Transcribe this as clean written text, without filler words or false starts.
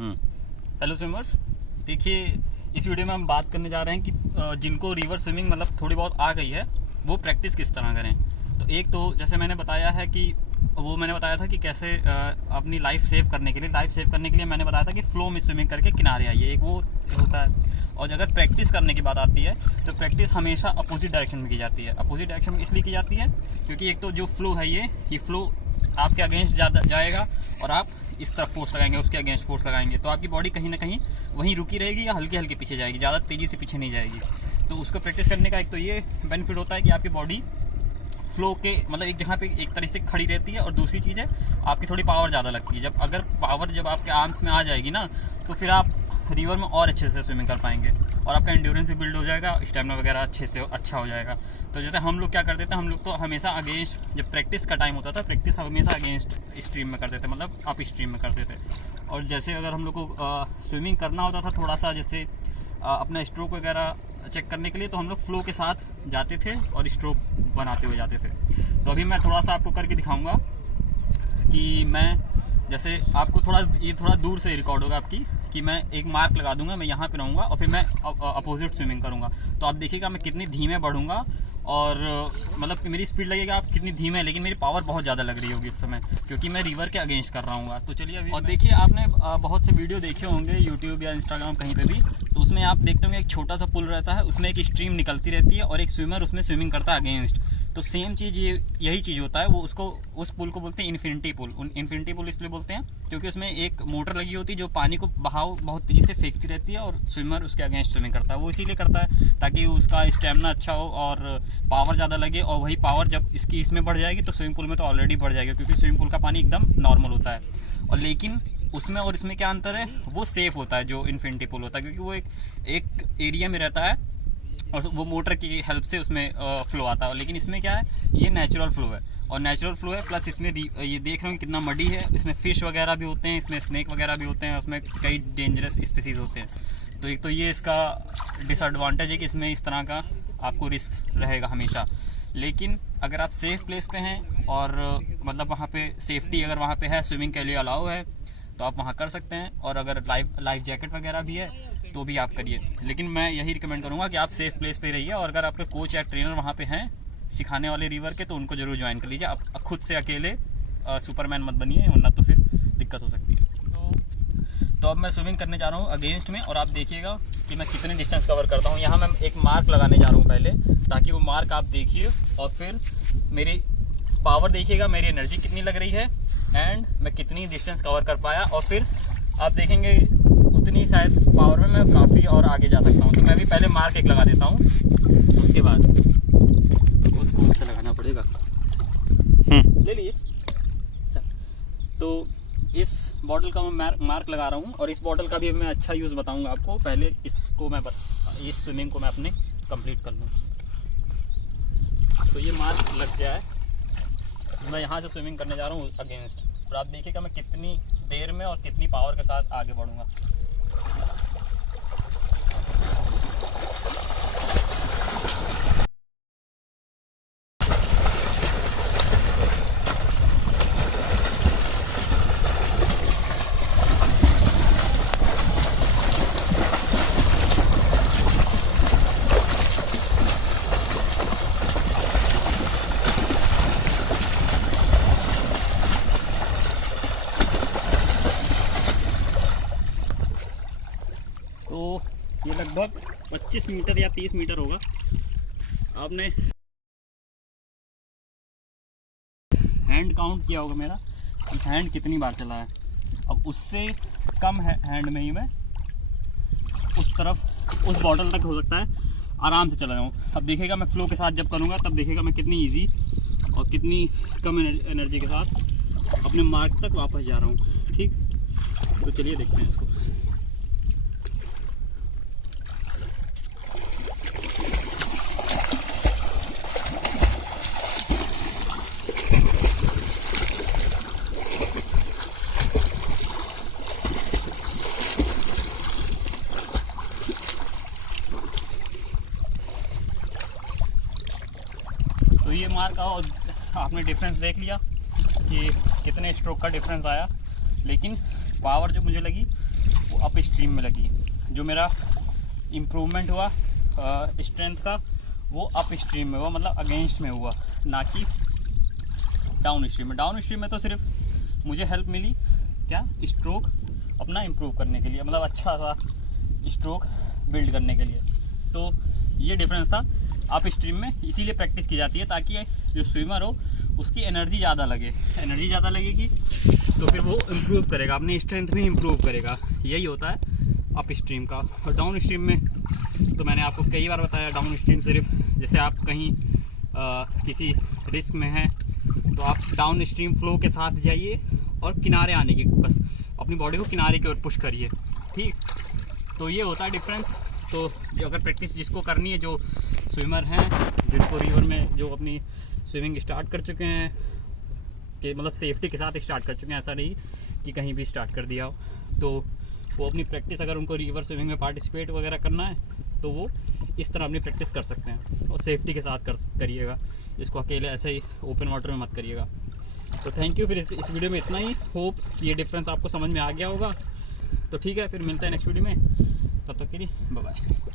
Hello swimmers, देखिए इस video में हम बात करने जा रहे हैं कि जिनको रिवर स्विमिंग मतलब थोड़ी बहुत आ गई है वो प्रैक्टिस किस तरह करें। तो एक तो जैसे मैंने बताया है कि मैंने बताया था कि कैसे अपनी लाइफ सेव करने के लिए मैंने बताया था कि फ्लो में स्विमिंग करके किनारे आइए, एक वो होता है। और अगर प्रैक्टिस करने की बात आती है तो प्रैक्टिस हमेशा अपोजिट डायरेक्शन में की जाती है। अपोजिट डायरेक्शन में इसलिए की जाती है क्योंकि एक तो जो फ्लो है ये फ्लो आपके अगेंस्ट जाएगा और आप इस तरफ फोर्स लगाएंगे, उसके अगेंस्ट फोर्स लगाएंगे, तो आपकी बॉडी कहीं ना कहीं वहीं रुकी रहेगी या हल्के हल्के पीछे जाएगी, ज़्यादा तेज़ी से पीछे नहीं जाएगी। तो उसको प्रैक्टिस करने का एक तो ये बेनिफिट होता है कि आपकी बॉडी फ्लो के मतलब एक जगह पे एक तरह से खड़ी रहती है। और दूसरी चीज़ है आपकी थोड़ी पावर ज़्यादा लगती है। जब आपके आर्म्स में आ जाएगी ना तो फिर आप रिवर में और अच्छे से स्विमिंग कर पाएंगे और आपका एंड्योरेंस भी बिल्ड हो जाएगा, स्टेमिना वगैरह अच्छा हो जाएगा। तो जैसे हम लोग क्या करते थे, हम लोग तो हमेशा अगेंस्ट, जब प्रैक्टिस का टाइम होता था प्रैक्टिस हमेशा अगेंस्ट स्ट्रीम में करते थे, मतलब अप स्ट्रीम में करते थे। और जैसे अगर हम लोग को स्विमिंग करना होता था थोड़ा सा जैसे अपना स्ट्रोक वगैरह चेक करने के लिए, तो हम लोग फ्लो के साथ जाते थे और स्ट्रोक बनाते हुए जाते थे। तो अभी मैं थोड़ा सा आपको करके दिखाऊंगा कि मैं जैसे आपको थोड़ा दूर से रिकॉर्ड होगा आपकी कि मैं एक मार्क लगा दूंगा, मैं यहाँ पे रहूँगा और फिर मैं अपोजिट स्विमिंग करूँगा। तो आप देखिएगा मैं कितनी धीमे बढ़ूँगा और मतलब मेरी स्पीड लगेगा आप कितनी धीमे है, लेकिन मेरी पावर बहुत ज़्यादा लग रही होगी इस समय क्योंकि मैं रिवर के अगेंस्ट कर रहा हूँ। तो चलिए अभी और देखिए आपने बहुत से वीडियो देखे होंगे यूट्यूब या इंस्टाग्राम कहीं पे भी, तो उसमें आप देखते होंगे एक छोटा सा पुल रहता है, उसमें एक स्ट्रीम निकलती रहती है और एक स्विमर उसमें स्विमिंग करता है अगेंस्ट। तो सेम चीज़ यही चीज़ होता है, वो उस पुल को बोलते हैं इन्फिनिटी पुल। इन्फिनिटी पुल इसलिए बोलते हैं क्योंकि उसमें एक मोटर लगी होती है जो पानी को बहाव बहुत तेज़ी से फेंकती रहती है और स्विमर उसके अगेंस्ट स्विमिंग करता है। वो इसीलिए करता है ताकि उसका स्टेमिना अच्छा हो और पावर ज़्यादा लगे, और वही पावर जब इसमें बढ़ जाएगी तो स्विमिंग पूल में तो ऑलरेडी बढ़ जाएगी क्योंकि स्विमिंग पूल का पानी एकदम नॉर्मल होता है। और लेकिन उसमें और इसमें क्या अंतर है, वो सेफ होता है जो इन्फिनिटी पुल होता है क्योंकि वो एक एरिया में रहता है और वो मोटर की हेल्प से उसमें फ्लो आता है। लेकिन इसमें क्या है, ये नेचुरल फ्लो है और नेचुरल फ्लो है प्लस इसमें ये देख रहे हो कितना मडी है, इसमें फिश वगैरह भी होते हैं, इसमें स्नेक वगैरह भी होते हैं, उसमें कई डेंजरस स्पीसीज होते हैं। तो एक तो ये इसका डिसएडवांटेज है कि इसमें इस तरह का आपको रिस्क रहेगा हमेशा। लेकिन अगर आप सेफ प्लेस पे हैं और मतलब वहाँ पे सेफ्टी अगर वहाँ पे है, स्विमिंग के लिए अलाउ है, तो आप वहाँ कर सकते हैं। और अगर लाइफ जैकेट वगैरह भी है तो भी आप करिए। लेकिन मैं यही रिकमेंड करूँगा कि आप सेफ प्लेस पे रहिए और अगर आपके कोच या ट्रेनर वहाँ पे हैं सिखाने वाले रिवर के तो उनको जरूर ज्वाइन कर लीजिए। आप खुद से अकेले सुपरमैन मत बनिए वरना तो फिर दिक्कत हो सकती है। तो अब मैं स्विमिंग करने जा रहा हूँ अगेंस्ट में और आप देखिएगा कि मैं कितने डिस्टेंस कवर करता हूँ। यहाँ मैं एक मार्क लगाने जा रहा हूँ पहले, ताकि वो मार्क आप देखिए और फिर मेरी पावर देखिएगा, मेरी एनर्जी कितनी लग रही है एंड मैं कितनी डिस्टेंस कवर कर पाया, और फिर आप देखेंगे उतनी शायद पावर में मैं काफ़ी और आगे जा सकता हूँ। तो मैं भी पहले मार्क एक लगा देता हूँ, उसके बाद उसको इससे लगाना पड़ेगा। ले लिए। तो इस बॉटल का मैं मार्क लगा रहा हूँ और इस बॉटल का भी मैं अच्छा यूज़ बताऊँगा आपको। पहले इसको इस स्विमिंग को मैं अपने कंप्लीट कर लूँ। तो ये मार्क लग गया है, मैं यहाँ से स्विमिंग करने जा रहा हूँ अगेंस्ट, और आप देखिएगा मैं कितनी देर में और कितनी पावर के साथ आगे बढ़ूँगा। तो ये लगभग 25 मीटर या 30 मीटर होगा। आपने हैंड काउंट किया होगा मेरा कि हैंड कितनी बार चला है। अब उससे कम हैंड में ही मैं उस तरफ उस बॉटल तक हो सकता है आराम से चला जाऊँ। अब देखिएगा मैं फ्लो के साथ जब करूँगा तब देखिएगा मैं कितनी इजी और कितनी कम एनर्जी के साथ अपने मार्क तक वापस जा रहा हूँ। ठीक, तो चलिए देखते हैं इसको। तो ये मार्क और आपने डिफरेंस देख लिया कि कितने स्ट्रोक का डिफरेंस आया, लेकिन पावर जो मुझे लगी वो अप स्ट्रीम में लगी। जो मेरा इम्प्रूवमेंट हुआ स्ट्रेंथ का वो अप स्ट्रीम में हुआ, मतलब अगेंस्ट में हुआ, ना कि डाउन स्ट्रीम में। डाउन स्ट्रीम में तो सिर्फ मुझे हेल्प मिली क्या, स्ट्रोक अपना इम्प्रूव करने के लिए, मतलब अच्छा सा स्ट्रोक बिल्ड करने के लिए। तो ये डिफरेंस था अप स्ट्रीम में। इसीलिए प्रैक्टिस की जाती है ताकि जो स्विमर हो उसकी एनर्जी ज़्यादा लगे। एनर्जी ज़्यादा लगेगी तो फिर वो इम्प्रूव करेगा, अपनी स्ट्रेंथ भी इम्प्रूव करेगा। यही होता है अप स्ट्रीम का। और डाउन स्ट्रीम में तो मैंने आपको कई बार बताया, डाउन स्ट्रीम सिर्फ जैसे आप कहीं किसी रिस्क में हैं तो आप डाउन स्ट्रीम फ्लो के साथ जाइए और किनारे आने की, बस अपनी बॉडी को किनारे की ओर पुश करिए, ठीक। तो ये होता है डिफरेंस। तो जो अगर प्रैक्टिस जिसको करनी है, जो स्विमर हैं जिनको रिवर में जो अपनी स्विमिंग स्टार्ट कर चुके हैं, कि मतलब सेफ्टी के साथ स्टार्ट कर चुके हैं, ऐसा नहीं कि कहीं भी स्टार्ट कर दिया हो, तो वो अपनी प्रैक्टिस, अगर उनको रिवर स्विमिंग में पार्टिसिपेट वगैरह करना है तो वो इस तरह अपनी प्रैक्टिस कर सकते हैं। और सेफ्टी के साथ करिएगा, इसको अकेले ऐसे ही ओपन वाटर में मत करिएगा। तो थैंक यू। फिर इस वीडियो में इतना ही। होप ये डिफरेंस आपको समझ में आ गया होगा। तो ठीक है, फिर मिलते हैं नेक्स्ट वीडियो में। तब तक के लिए बाय बाय।